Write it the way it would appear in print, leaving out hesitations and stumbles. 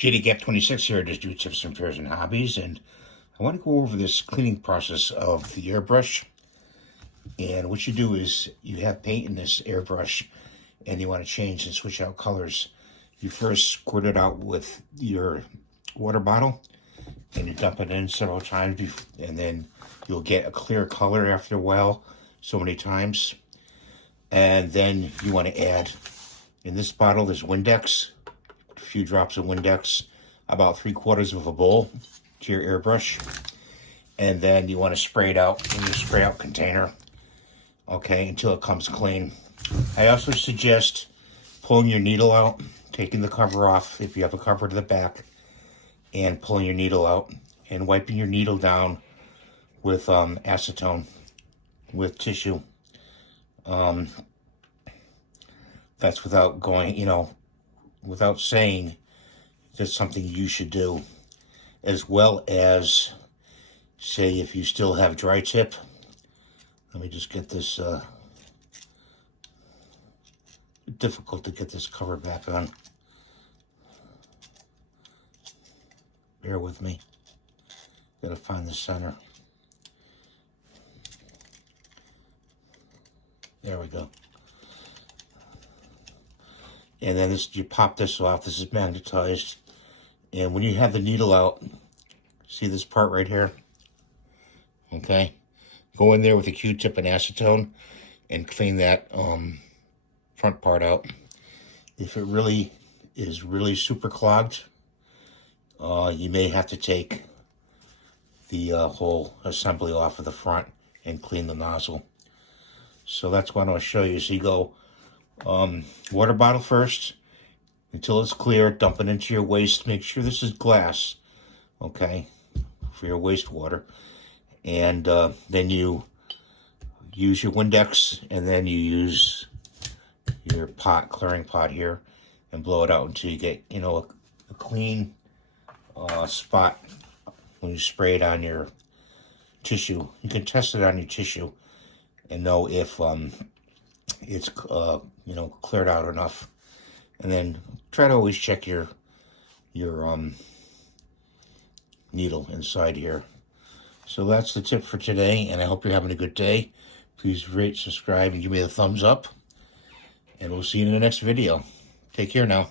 JDGap26 here, just do tips and fairs and hobbies, and I want to go over this cleaning process of the airbrush. And what you do is you have paint in this airbrush and you want to change and switch out colors. You first squirt it out with your water bottle and you dump it in several times, and then you'll get a clear color after a while, so many times. And then you want to add, in this bottle, there's Windex, a few drops of Windex, about 3/4 of a bowl to your airbrush. And then you want to spray it out in your spray out container, okay, until it comes clean. I also suggest pulling your needle out, taking the cover off if you have a cover to the back, and pulling your needle out and wiping your needle down with acetone, with tissue. That's without going, without saying that's something you should do. As well as, say, if you still have dry tip, let me just get this, difficult to get this cover back on. Bear with me. Gotta find the center. There we go. And then you pop this off. This is magnetized. And when you have the needle out, see this part right here? Okay. Go in there with a Q-tip and acetone and clean that front part out. If it really is super clogged, you may have to take the whole assembly off of the front and clean the nozzle. So that's what I'm going to show you. So you go water bottle first until it's clear, dump it into your waste. Make sure this is glass, okay, for your wastewater. And then you use your Windex, and then you use your clearing pot here, and blow it out until you get, a clean spot when you spray it on your tissue. You can test it on your tissue and know if it's cleared out enough. And then try to always check your needle inside here. So that's the tip for today, and I hope you're having a good day. Please rate, subscribe, and give me a thumbs up. And we'll see you in the next video. Take care now.